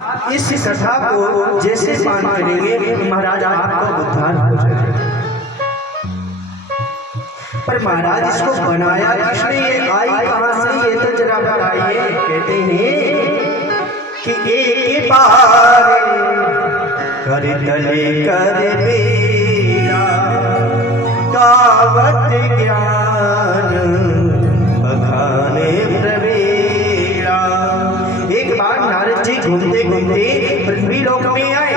इस कथा को जैसे पान करेंगे महाराज आपका उद्धार हो जाएगा। पर महाराज इसको बनाया किसने, ये आई कहां से, ये तो जरा बताइए। कहते हैं कि एक बार कर तले कर बेरा गावत ज्ञान बखाने प्रवेरा। एक बार नारद जी घूमते घूमते पृथ्वी लोक में आए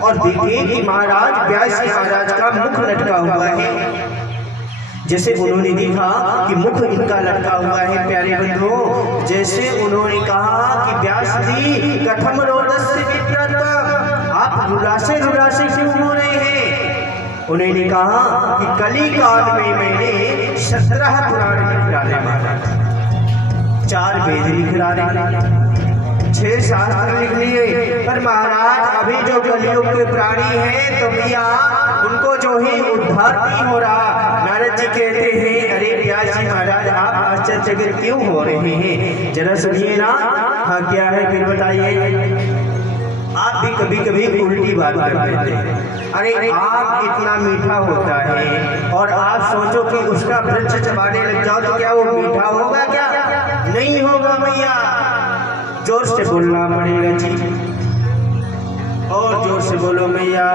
और देखे कि महाराज व्यास महाराज का मुख लटका हुआ है। जैसे उन्होंने देखा कि मुख इनका लटका हुआ है, प्यारे बंधुओं, जैसे उन्होंने कहा कि व्यास जी कथम रोदस्य विप्रत, आप रुलासे रुलासे क्यों हो रहे हैं। उन्होंने कहा कि कली काल में मैंने 17 पुराण लिख डाले महाराज, 4 वेद लिख डाले, 6 शास्त्र लिख लिए। पर महाराज अभी जो कलियुग के प्राणी हैं तो भैया उनको जो है उद्धार नहीं हो रहा। नारद जी कहते हैं अरे व्यास जी महाराज आप आश्चर्यचकित क्यों हो रहे हैं, जरा सुनिए ना। हाँ क्या है फिर बताइए। आप भी कभी कभी उल्टी बात कर देते हैं। अरे आप इतना मीठा होता है और आप सोचो कि उसका वृक्ष चबाने लग जाओ तो क्या वो मीठा होगा, क्या नहीं होगा भैया। जोर से बोलना पड़ेगा जी, और जोर से बोलो भैया।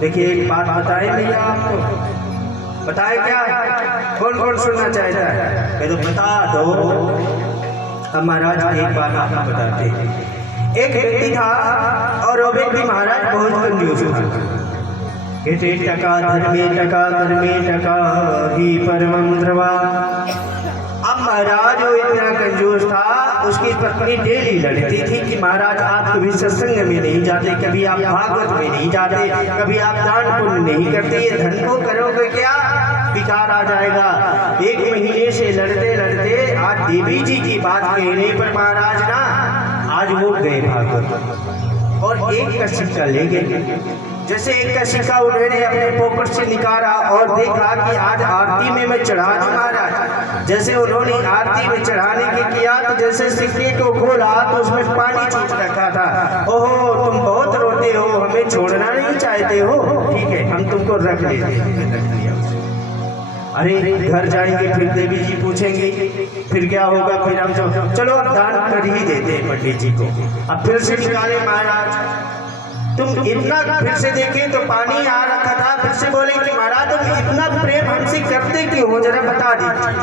देखिए एक बात बताए भैया, आपको बताए क्या, कौन कौन सुनना चाहता है, मैं तो बता दो। अब महाराज एक बात आपको बताते हैं। एक व्यक्ति था और वो व्यक्ति महाराज बहुत कंजूस था। कहते टका धर्मे टका ही परमं द्रवा। अब महाराज वो इतना कंजूस था, उसकी पत्नी डेली लड़ती थी कि महाराज आप कभी सत्संग में नहीं जाते, कभी आप भागवत में नहीं जाते, कभी आप दान पुण्य नहीं करते, ये धन को करोगे क्या, विकार आ जाएगा। 1 महीने से लड़ते लड़ते आज देवी जी की बात कहने पर महाराज ना आज वो गए भागवत और एक का सिक्का ले गए। जैसे एक का सिक्का उन्होंने अपने पॉकेट से निकाला और देखा कि आज आरती में मैं चढ़ा दूं महाराज। जैसे उन्होंने आरती में चढ़ाने के किया तो जैसे सिक्के को खोला तो उसमें पानी छूट रखा था। ओहो तुम बहुत रोते हो, हमें छोड़ना नहीं चाहते हो, ठीक है हम तुमको रख लेते हैं। अरे घर जाएंगे फिर देवी जी पूछेंगे फिर क्या होगा, फिर हम चलो दान कर ही देते हैं पंडित जी को। अब फिर से निकाले महाराज, तुम इतना फिर से देखें तो पानी आ रखा था, फिर से बोले कि महाराज तुम इतना प्रेम हमसे करते क्यों हो, जरा बता दीजिए।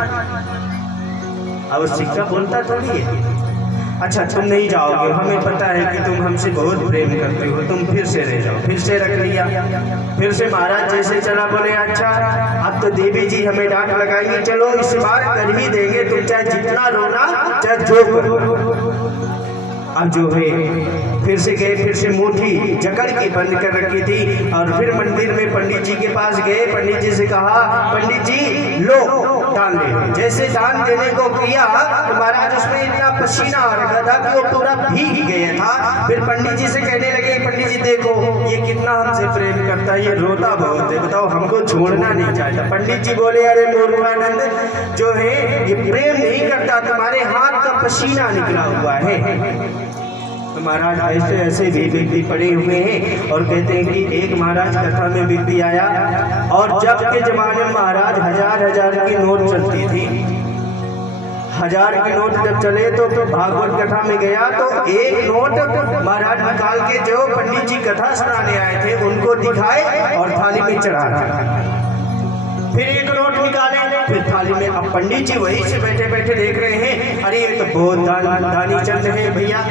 अब सिक्का बोलता थोड़ी है, अच्छा तुम नहीं जाओगे, हमें पता है कि तुम हमसे बहुत प्रेम करते हो, तुम फिर से रह जाओ। फिर से रख लिया, फिर से महाराज जैसे चला बोले अच्छा अब तो देवी जी हमें डांट लगाएंगे, चलो इस बार कर ही देंगे, तुम चाहे जितना रोना चाहे जो करो। अब जो है फिर से गए, फिर से मुट्ठी जकड़ के बंद कर रखी थी और फिर मंदिर में पंडित जी के पास गए। पंडित जी से कहा पंडित जी लो दान दे। जैसे दान देने को किया तो महाराज उसमें इतना पसीना आ रहा था कि वो पूरा भीग गया था। फिर पंडित जी से कहने लगे पंडित जी देखो ये कितना हमसे प्रेम करता है, ये रोता बहुत है, बताओ हमको छोड़ना नहीं चाहता। पंडित जी बोले अरे मूर्खानंद जो है ये प्रेम नहीं करता, तुम्हारे हाथ का पसीना निकला हुआ है। तो महाराज ऐसे ऐसे भी व्यक्ति पड़े हुए हैं और कहते हैं कि एक महाराज कथा में व्यक्ति आया और जब के जमाने में महाराज 1000 की नोट चलती थी, 1000 की नोट जब चले तो भागवत कथा में गया तो एक नोट महाराज निकाल के जो पंडित जी कथा सुनाने आए थे उनको दिखाए और थाली में चढ़ा दिया। फिर एक नोट निकाले फिर थाली में। अब पंडित जी वहीं से बैठे बैठे देख रहे हैं अरे ये तो बहुत दानी चल रहे हैं भैया।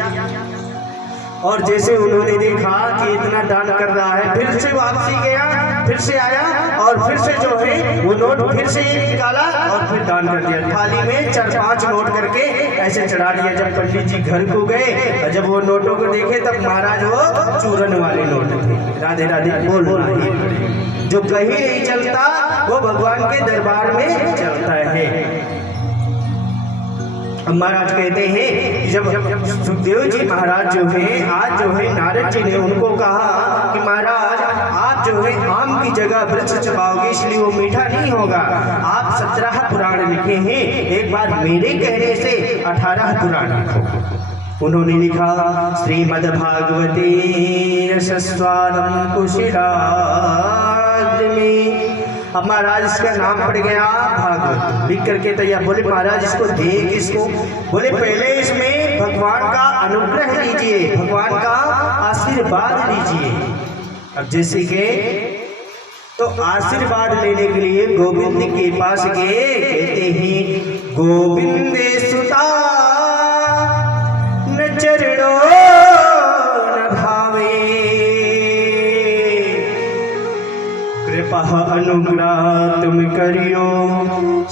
और जैसे उन्होंने देखा कि इतना दान कर रहा है, फिर से वापसी गया, फिर से आया और फिर से जो है वो नोट फिर से निकाला और फिर दान कर दिया। थाली में 4-5 नोट करके ऐसे चढ़ा दिया। जब पंडित जी घर को गए और जब वो नोटों को देखे तब महाराज वो चूरन वाले नोट थे। राधे राधे बोलना ही पड़ेगा, जो कहीं नहीं चलता वो भगवान के दरबार में चलता है। महाराज कहते हैं कि जब सुखदेव जी महाराज जो है आज जो है नारद जी ने उनको कहा कि महाराज आप जो है आम की जगह वृक्ष चबाओगे इसलिए वो मीठा नहीं होगा। आप 17 पुराण लिखे हैं, एक बार मेरे कहने से 18 पुराण लिखो। उन्होंने लिखा श्रीमद्भागवते यशस्वादम कुशिराग्र में। अब महाराज इसका नाम पड़ गया भागवत। लिख करके तैयार बोले महाराज इसको देख इसको, बोले पहले इसमें भगवान का अनुग्रह लीजिए, भगवान का आशीर्वाद लीजिए। अब जैसे के तो आशीर्वाद लेने के लिए गोविंद के पास गए, कहते हैं गोविंद सुता न चरणों न भावे, कृपा अनुग्रह तुम करियो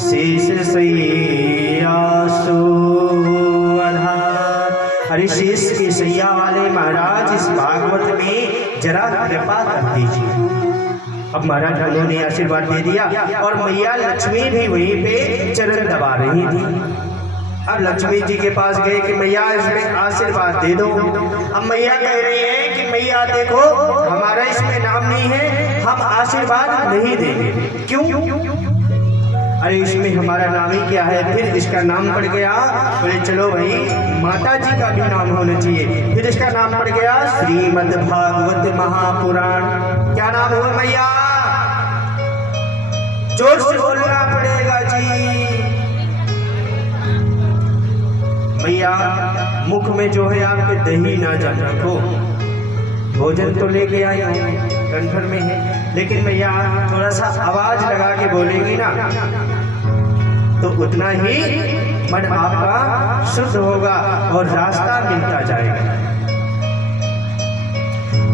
शेष सैयासो आधार। अरे शेष के सैया वाले महाराज इस भागवत में जरा कृपा कर दीजिए। अब महाराज उन्होंने आशीर्वाद दे दिया और मैया लक्ष्मी भी वहीं पे चरण दबा रही थी। अब लक्ष्मी जी के पास गए कि मैया इसमें आशीर्वाद दे दो। अब मैया कह रही है कि मैया देखो हमारा इसमें नाम नहीं है, हम आशीर्वाद नहीं देंगे। क्यों? अरे इसमें हमारा नाम ही क्या है? फिर इसका नाम पड़ गया, बोले चलो भाई माता जी का भी नाम होना चाहिए। फिर इसका नाम पड़ गया श्रीमद् भागवत महापुराण। क्या नाम हुआ मैया? जोर से बोलना पड़ेगा जी। मैया मुख में जो है आपके दही ना जम रखो, भोजन तो लेके आई कंठर में है, लेकिन मैया थोड़ा सा आवाज लगा के बोलेंगी ना तो उतना ही मन आपका शुद्ध होगा और रास्ता मिलता जाएगा।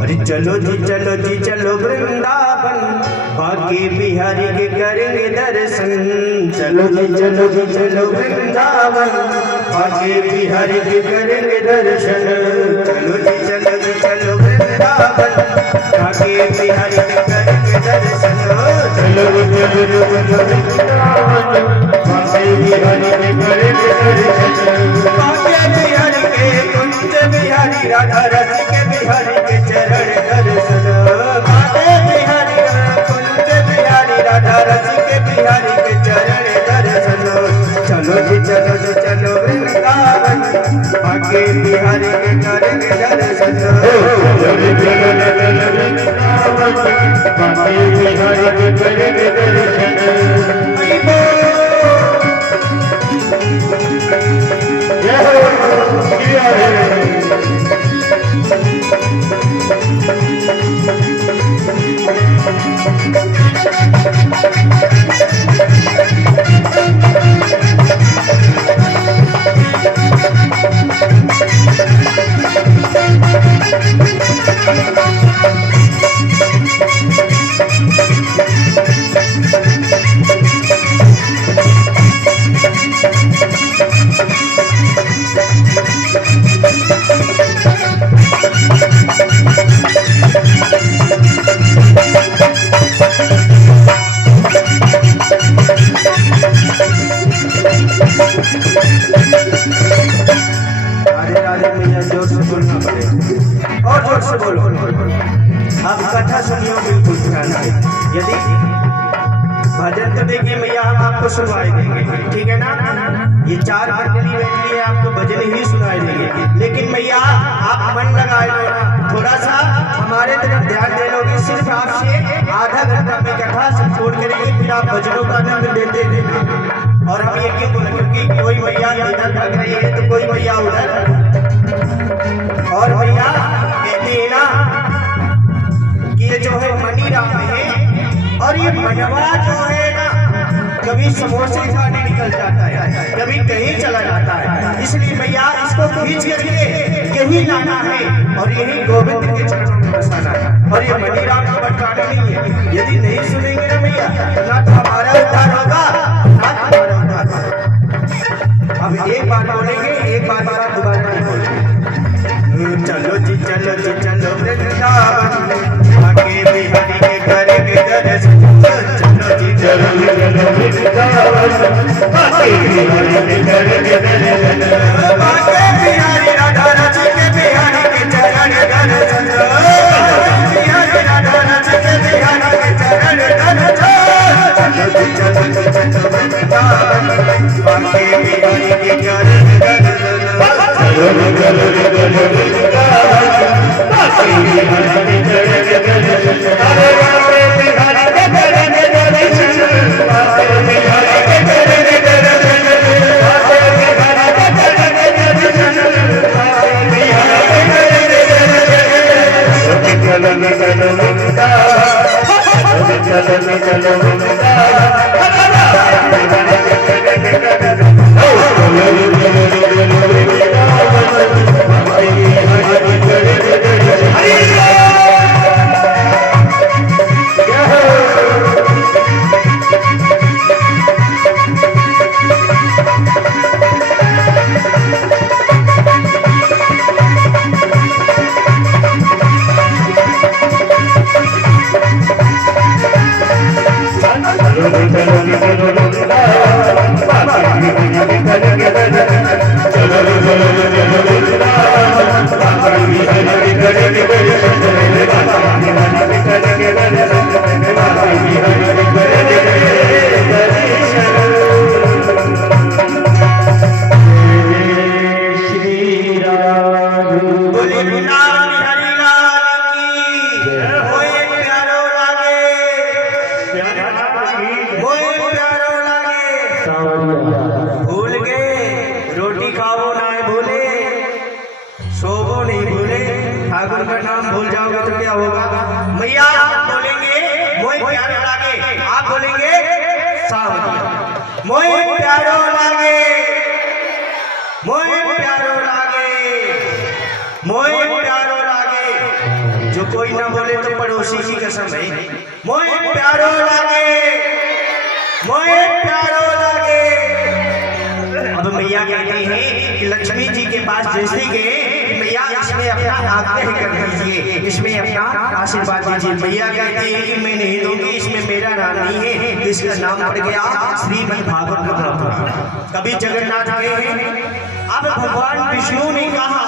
अरे चलो जी चलो वृंदावन, बाकी बिहारी के करेंगे दर्शन। चलो जी चलो वृंदावन, बाकी बिहारी के करेंगे दर्शन। चलो जी चलो वृंदावन, बाकी बिहारी के करेंगे दर्शन। चलो वृंदावन, बाकी बिहारी के करेंगे दर्शन। बाकी बिहारी के कुंज बिहारी राधा रस के बिहारी के चरण दर्शन। बाके बिहारी कुंज बिहारी राधा रस के बिहारी के चरण दर्शन। चलो जी चलो वृंदावन, बाके बिहारी के करेंगे दर्शन। चलो वृंदावन, बाके बिहारी के करेंगे दर्शन। और जोर से बोलो। आप कथा सुनियो बिल्कुल ध्यान से। यदि भजन तो देखिए मैया हम आपको सुनवाई देंगे, ठीक है ना? ये 4 मंडली बैठी है, आपको भजन ही सुनाई देंगे। लेकिन मैया आप मन लगाए लो ना, थोड़ा सा हमारे तरफ ध्यान दे लोगे। सिर्फ आपसे आधा घंटा में कथा संपूर्ण करेंगे, फिर आप भजनों का आनंद लेते देंगे। और हम ये क्यों बोले? क्योंकि कोई मैया इधर थक रही है तो कोई मैया उधर। और भैया कहते हैं ना कि ये जो है मनी राम है, और ये मनवा जो है ना कभी समोसे खाने निकल जाता है, कभी कहीं चला जाता है। इसलिए भैया इसको खींच करके यही लाना है और यही गोविंद के चरणों में बसाना है। और ये मनी राम को भटकाना नहीं है। यदि नहीं सुनेंगे ना भैया तो ना तो हमारा उद्धार होगा ना तुम्हारा उद्धार होगा। अब एक बार बोलेंगे, एक बार दोबारा नहीं बोलेंगे। चलो जी चलो वृंदावन, बाके बिहारी के करेंगे दर्शन। चलो जी चलो वृंदावन, बाके बिहारी के करेंगे दर्शन। बाके बिहारी राधा रस के बिहारी के चरण दर्शन। बिहारी राधा रस के बिहारी के चरण दर्शन। चलो जी चलो भूल गए रोटी खाओ ना भूले, सोवो नहीं भूले। ठाकुर का नाम भूल जाओगे तो क्या होगा? मैया बोलेंगे मोए प्यारो लागे, आप बोलेंगे सावरिया। मोए प्यारो लागे, मोए प्यारो लागे, मोए प्यारो लागे। जो कोई ना बोले तो पड़ोसी की कसम है। मोए प्यारो लागे, मोए प्यारो लागे। अब मैया कहते हैं कि लक्ष्मी जी के पास जैसे गए, मैया इसमें अपना आग्रह कर दीजिए, इसमें अपना आशीर्वाद दीजिए। मैया कहती है कि मैं नहीं दूंगी, इसमें मेरा नाम नहीं है। इसका नाम पड़ गया श्रीमद् भागवत महापुराण। कभी जगन्नाथ गए हैं। अब भगवान विष्णु ने कहा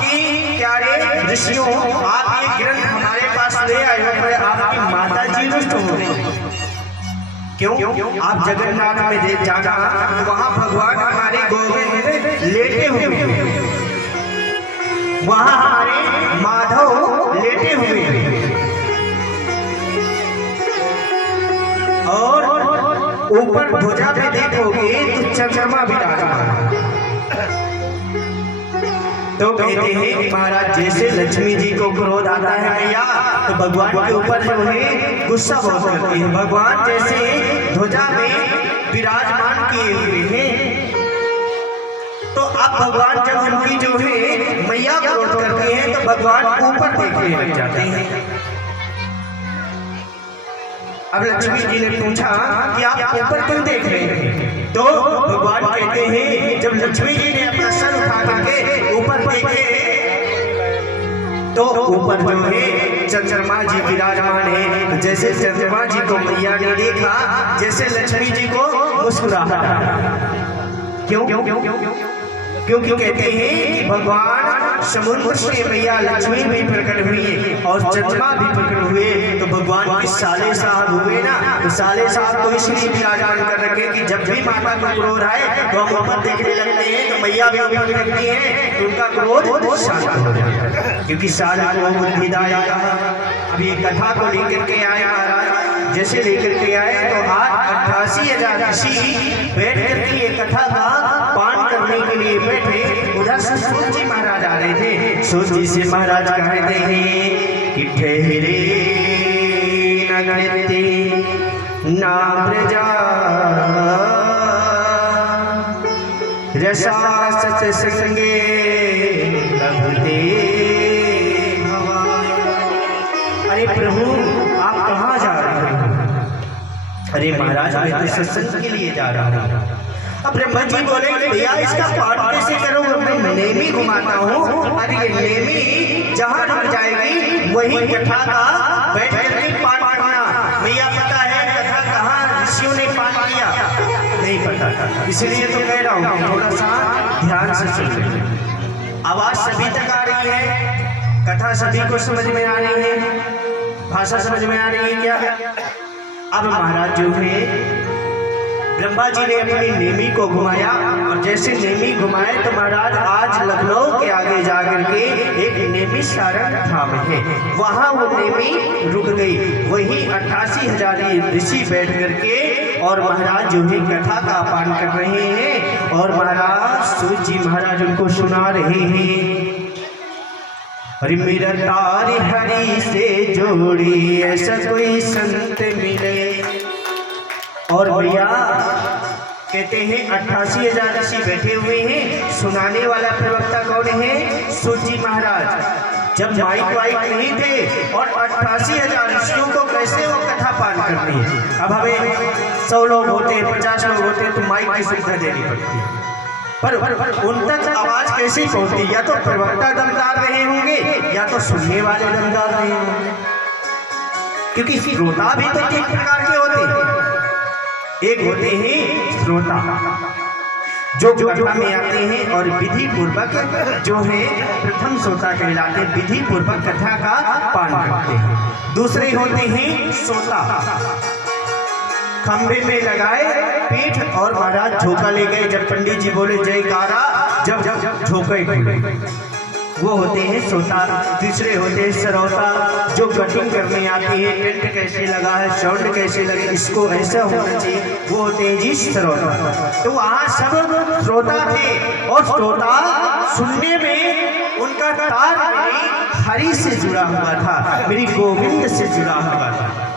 कि प्यारे ऋषियों, आप ये ग्रंथ हमारे पास ले आए हो, पर आपकी माता जी रुष्ट हो गई। क्यों? आप जगन्नाथ में देख जाना, वहां भगवान हमारे गोविंद लेटे हुए, वहां हमारे माधव लेटे हुए, और ऊपर ध्वजा पे देखोगे तो चंद्रमा विराजमान। तो कहते हैं कि महाराज जैसे लक्ष्मी जी को क्रोध आता है मैया, तो भगवान के ऊपर जो है गुस्सा बहुत करती है। भगवान जैसे ध्वजा में विराजमान किए हुए हैं, तो अब भगवान जब उनकी जो है मैया क्रोध करती है तो भगवान ऊपर देखने लग जाते हैं। अब लक्ष्मी जी ने पूछा कि आप ऊपर क्यों देख रहे हैं? तो भगवान कहते हैं जब लक्ष्मी जी ने अपना सर उठा करके ऊपर देखे तो ऊपर जो है चंद्रमा जी विराजमान है। जैसे चंद्रमा जी को मैया ने देखा, जैसे लक्ष्मी जी को मुस्कुराहट। क्यों? क्योंकि कहते हैं कि भगवान समुद्र से मैया लक्ष्मी भी प्रकट हुई और चंद्रमा भी प्रकट हुए, तो भगवान के साले साहब हुए ना, तो साले साहब को इसलिए विराजमान कर रखे कि जब भी माता को क्रोध आए तो हम ऊपर देखने लगते हैं, तो मैया भी ऊपर देखती है तो उनका क्रोध शांत हो जाता है, क्योंकि साल को बुद्धिदायक। अभी कथा को लेकर के आए महाराज, जैसे लेकर के आए तो आज 88,000 ऋषि बैठ करके ये कथा का पान करने के लिए बैठे। उधर से सूत जी महाराज आ रहे थे। सूत जी से महाराज कहते हैं कि ठहरे नगते ना प्रजा रसा सत्संगे लभते। अरे प्रभु आप कहाँ जा रहे हो? अरे महाराज मैं तो सत्संग के लिए जा रहा हूँ। अब ब्रह्मा जी बोले भैया इसका पाठ कैसे करूँ? मैं नेमी घुमाता हूँ। अरे ये नेमी जहाँ रुक जाएगी वही कथा का बैठ करके पाठ करना। भैया पता है कथा कहाँ ऋषियों ने पाठ किया? नहीं पता, इसलिए तो कह रहा हूँ थोड़ा सा ध्यान से सुन। आवाज सभी तक आ रही है, कथा सभी को समझ में आ रही है, भाषा समझ में आ रही है क्या? अब महाराज जो है ब्रह्मा जी ने अपनी नेमी को घुमाया, और जैसे नेमी घुमाए तो महाराज आज लखनऊ के आगे जाकर के एक नेमी सारण धाम है, वहां वो नेमी रुक गई। वही 88,000 ऋषि बैठ करके और महाराज जो है कथा का पान कर रहे हैं, और महाराज सूत जी महाराज उनको सुना रहे हैं। अरे मेरा तारी हरि से जोड़ी ऐसा कोई संत मिले। और भैया कहते हैं 88,000 ऋषि बैठे हुए हैं, सुनाने वाला प्रवक्ता कौन है? सूत जी महाराज। जब माइक वाइक नहीं थे और 88,000 ऋषियों को कैसे वो कथा पान करती है? अब हमें 100 लोग होते, 50 लोग होते तो माइक की सुविधा देनी पड़ती है, पर उन तक आवाज कैसे पहुंचती? या तो प्रवक्ता दमदार रहे होंगे या तो सुनने वाले दमदार रहे होंगे, क्योंकि श्रोता भी तो 3 प्रकार के होते हैं। एक होते हैं श्रोता, जो कथा में आते हैं और विधि पूर्वक जो है प्रथम श्रोता कहलाते, विधि पूर्वक कथा का पालन करते हैं। दूसरे होते हैं श्रोता, खंबे में लगाए पीठ और महाराज झोंका ले गए। जब पंडित जी बोले जयकारा, जब जब जब झोंके वो होते हैं श्रोता। तीसरे होते हैं श्रोता, जो कटिंग करने आते हैं, टेंट कैसे लगा है, साउंड कैसे लगे, इसको ऐसा होना चाहिए, वो होते हैं जी श्रोता। तो वहाँ सब श्रोता थे और श्रोता सुनने में उनका तार मेरी हरि से जुड़ा हुआ था, मेरी गोविंद से जुड़ा हुआ था।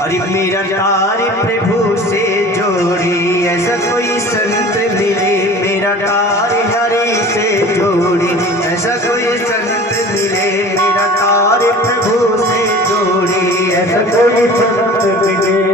अरे मेरा तार प्रभु से जोड़ी, ऐसा कोई संत मिले, मेरा तार हरि से जोड़ी, ऐसा कोई संत मिले, मेरा तार प्रभु से जोड़ी, ऐसा कोई संत मिले।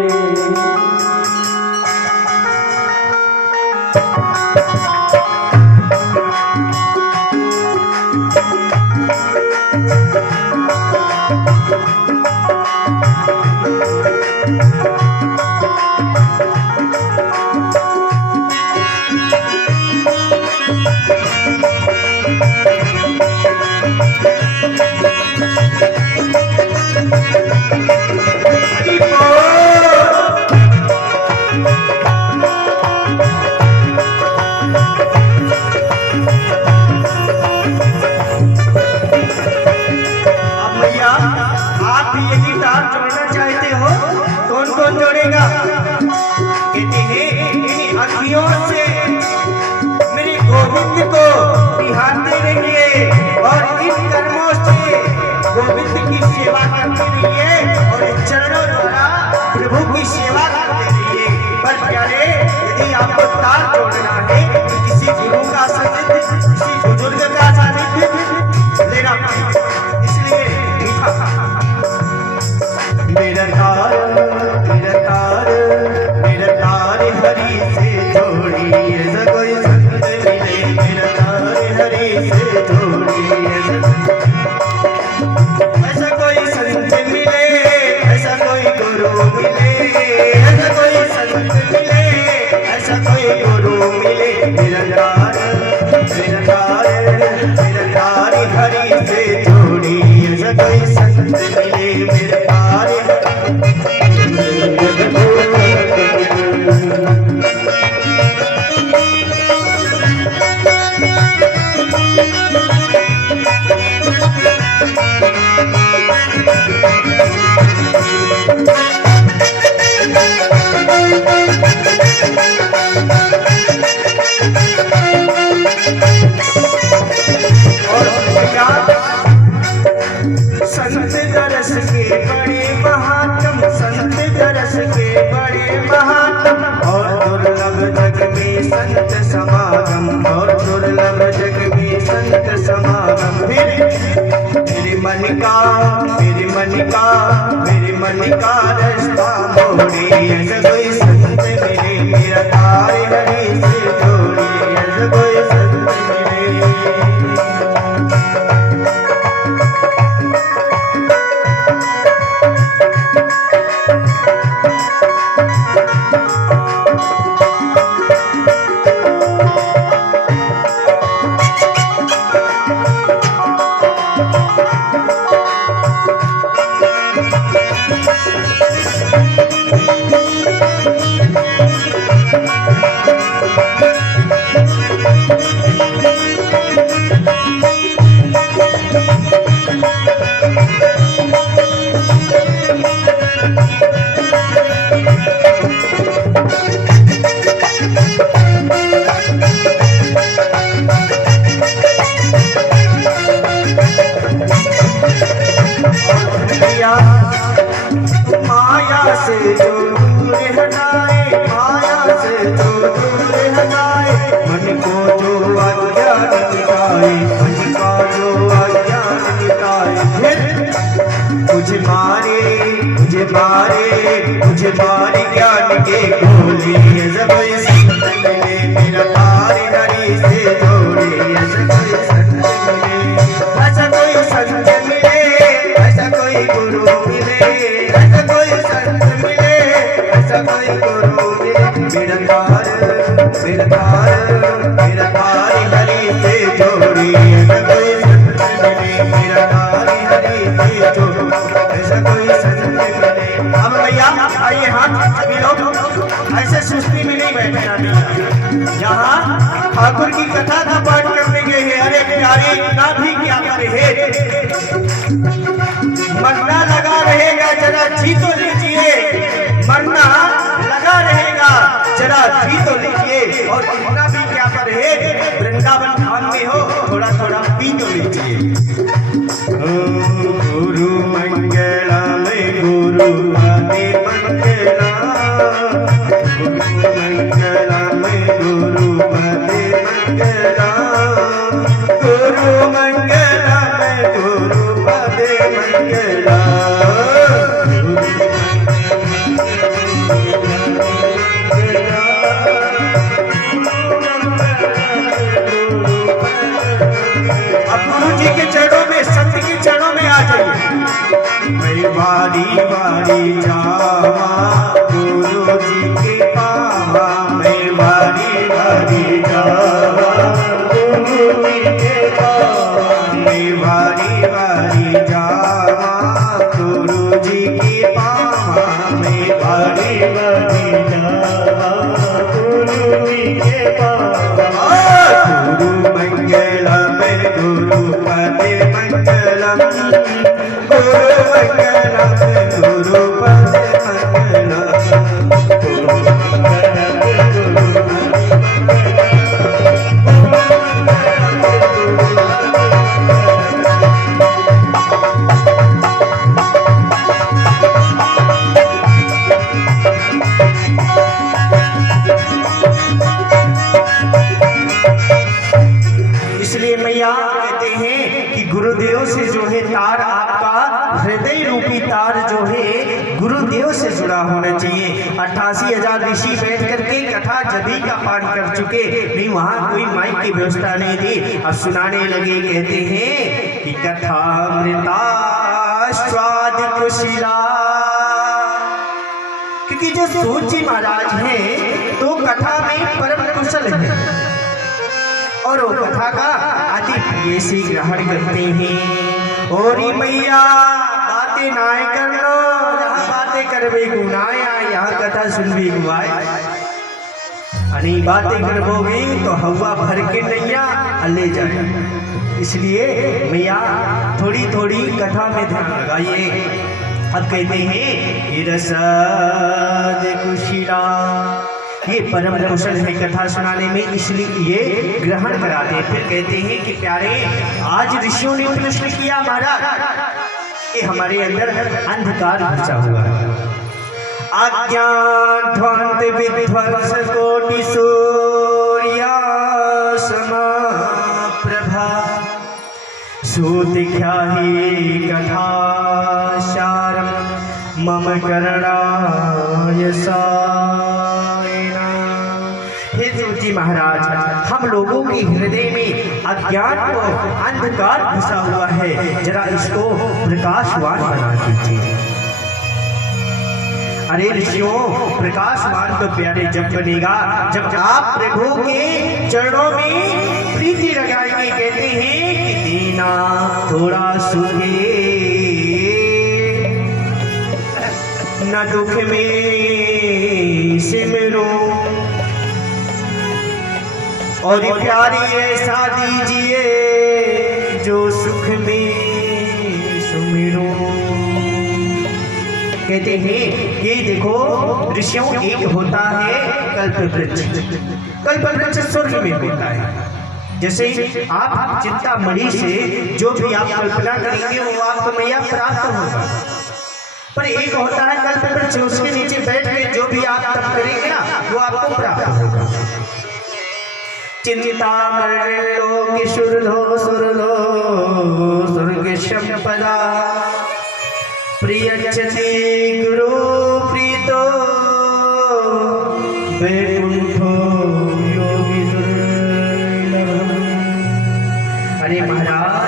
मेरे मन का रास्ता मोड़ी, ऐसा कोई संत मिले, मेरा तार हरि से जोड़ी, ऐसा कोई संत मिले। माया से जो दूर हटाए, माया से जो दूर हटाए, मन को जो अज्ञान मिटाए, मन का जो अज्ञान मिटाए। मुझे मारे मुझे मारे मुझे मारे ज्ञान के गोली, जब संत मिले मेरा तार हरि से जोड़े, ऐसा कोई संत मिले, ऐसा कोई गुरु मिले, ऐसा कोई संत मिले, ऐसा कोई गुरु मिले, मेरा तार प्यारे इतना भी क्या परहेज, मरना लगा रहेगा जरा जी तो लीजिए, मरना लगा रहेगा जरा जी तो लीजिए, और इतना भी क्या परहेज, वृंदावन धाम में हो थोड़ा थोड़ा पी तो लीजिए। गुरु मंगला में गुरु पदे मंगला, गुरु मंगला में गुरु पदे मंगला, गुरु मंगला में गुरु पदे मंगला। अब गुरु जी के चरणों में, संत के चरणों में आ जाइए। मैं बारी बारी जावा गुरु जी के पावा, मैं बारी बारी जावा गुरु जी के पावा, मैं बारी बारी जावा गुरु जी के पावा, मैं बारी बारी जावा गुरु जी के पावा। गुरु मंगला में गुरु पदे मंगलम, गुरु मंगला में गुरु पदे मंगलम, गुरु मंगला में गुरु इसलिए मैया कहते हैं कि गुरुदेव से जो है तार, आपका हृदय रूपी तार जो है गुरुदेव से जुड़ा होना चाहिए। 88,000 ऋषि बैठ करके कथा जभी का पाठ कर चुके, नहीं वहां कोई माइक की व्यवस्था नहीं थी। अब सुनाने लगे, कहते हैं कि कथा मृता स्वाद कुशिला, क्योंकि जो सूत जी महाराज हैं तो कथा में परम कुशल है और वो कथा का अति प्रिय से ग्रहण करते हैं। और मैया बातें नाय कर लो, जहाँ बातें करवे गुनाया, यहाँ कथा सुनवी गुआए, अनी बातें करवोगे तो हवा भर के नैया ले जाए। इसलिए मैया थोड़ी थोड़ी कथा में ध्यान लगाइए। अब कहते हैं रसद कुशिला, ये परम कुशल है कथा सुनाने में, इसलिए ये ग्रहण कराते हैं। फिर कहते हैं कि प्यारे आज ऋषियों ने प्रश्न किया महाराज कि हमारे अंदर अंधकार घुसा हुआ है, अज्ञान ध्वंत विध्वंस कोटि सूर्या समा प्रभा, सूत ख्याहि कथा शारम मम करणाय सायना। हे सूत महाराज, हम लोगों के हृदय में अज्ञान और अंधकार घुसा हुआ है, जरा इसको प्रकाशवान बना दीजिए। अरे ऋषियों, प्रकाशवान तो प्यारे जब बनेगा जब आप प्रभु के चरणों में प्रीति लगाएंगे। कहते हैं कि दीना थोड़ा सुहे न दुख में सिमरो, और प्यारी ऐसा दीजिए जो सुख में सुमिरो। कहते हैं ये देखो ऋषियों, एक होता है कल्पवृक्ष, कल्पवृक्ष स्वर्ग में होता है। जैसे आप चिंतामणि से जो भी आप कल्पना करेंगे वो आपको मैया प्राप्त होगा, पर एक होता है कल्पवृक्ष, उसके नीचे बैठ के जो भी आप तप करेंगे ना वो आपको प्राप्त होगा। चिंता मरणो सुरधो सुरधो स्वर्ग संपदा, प्रियच्छति गुरु प्रीतो वैकुंठो योगी दुर्लभ। अरे महाराज,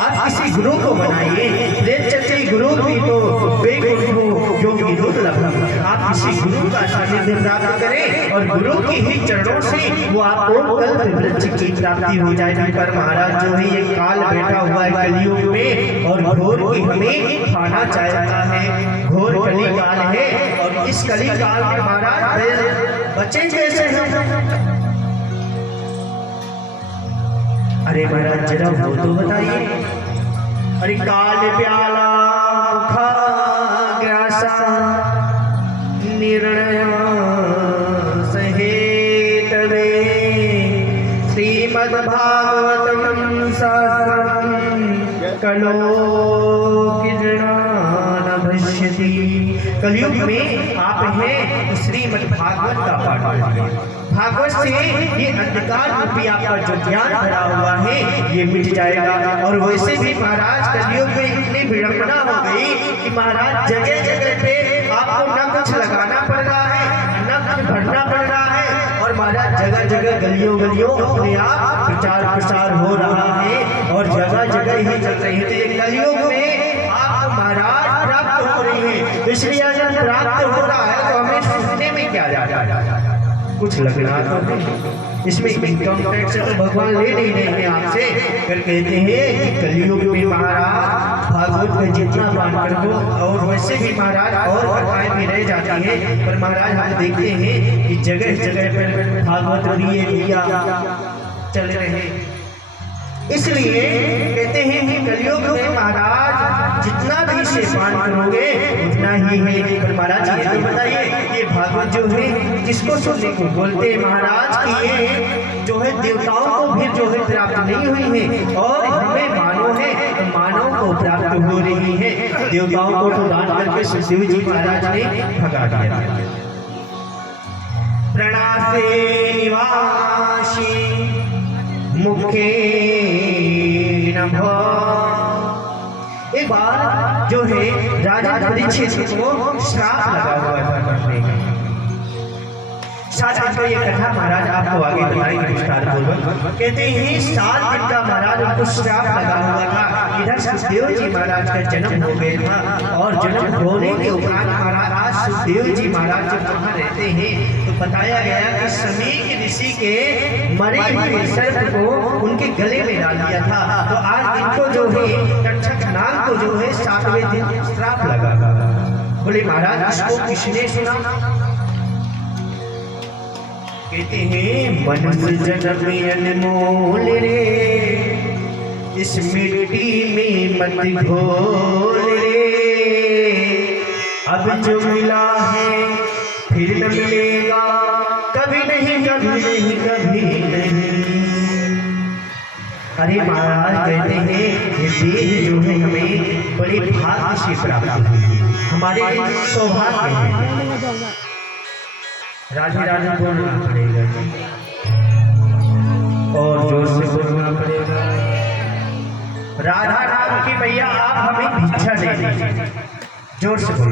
आप किसी गुरु को बनाइए, प्रियच्छति गुरु प्रीतो वैकुंठो योगी दुर्लभ। आप किसी गुरु का सानिध्य प्राप्त करें और गुरु के ही चरणों से वो आपको कल्पवृक्ष की प्राप्ति हो जाएगी। पर महाराज जो है ये काल बैठा हुआ है कलयुग में, और घोर की हमें खाना चाहता है। घोर कली काल है, और इस कली काल में महाराज बचे कैसे हैं? अरे महाराज जरा वो तो बताइए। अरे काल प्याला मुखा ग्रासा निर्णय सहेत वे श्रीमद्भागवतम सहस्रम कलो किरणानभश्यति। कलयुग में आप हैं तो श्रीमद् भागवत का पाठ करिए। भागवत से ये अंधकार रूपी आपका जो ज्ञान भरा हुआ है ये मिट जाएगा। और वैसे भी महाराज कलयुग में इतनी विडंबना हो गई कि महाराज जगह जगह पे आपको न कुछ लगाना पड़ रहा है न कुछ भरना पड़ रहा है। और महाराज जगह जगह गलियों गलियों अपने आप प्रचार प्रसार हो रहा है और जगह जगह ही चल रही है। तो ये कलयुग में आप महाराज प्राप्त हो रही है। इसलिए जब प्राप्त हो रहा है तो हमें सुनने में क्या जाता कुछ लग रहा तो नहीं। इसमें इनकम टैक्स तो भगवान ले नहीं रहे हैं आपसे। फिर कहते हैं कि कलयुग में महाराज भागवत का जितना पाठ कर दो। और वैसे भी महाराज और कथाएं भी रह जाती हैं पर महाराज हम देखते हैं कि जगह जगह पर भागवत लिए दिया चल रहे हैं। इसलिए कहते हैं कि कलयुग में महाराज जितना भी इसे पाठ करोगे उतना ही है। पर महाराज ये तो बताइए ये भागवत जो है किसको सुनने को बोलते हैं महाराज की ये जो है देवताओं को भी जो है प्राप्त नहीं हुई है और हमें मानव है तो मानव को प्राप्त हो रही है। देवताओं को तो दान करके सुखदेव जी महाराज ने भगा दिया। प्रणासे निवासी मुखे नभो। एक बार जो है राजा परीक्षित को श्राप लगा हुआ था मरने का। साथ ही ये कथा महाराज आपको आगे बताएंगे विस्तार पूर्वक। कहते हैं 7 दिन का महाराज उनको श्राप लगा हुआ था। इधर सुखदेव जी महाराज का जन्म हो गया था और जन्म होने के उपरांत महाराज आज सुखदेव जी महाराज जब वहाँ रहते हैं तो बताया गया कि समीक ऋषि के मरे हुए सर्प को उनके गले में डाल दिया था। तो आज इनको जो है तक्षक नाग को जो है 7वें दिन श्राप लगा। बोले महाराज इसको किसने सुना? कहते हैं मनुष्य जन्म अनमोल रे इस मिट्टी में मत घोल रे। अब जो मिला है फिर न मिलेगा कभी नहीं कभी नहीं कभी नहीं। अरे महाराज कहते हैं ये देह जो है हमें बड़ी भाग्य से प्राप्त हुई, हमारे सौभाग्य है। राधे राधे बोलना पड़ेगा और जोर से बोलना पड़ेगा। राधा नाम की मैया आप हमें भिक्षा दे दीजिए, जोर से बोलो।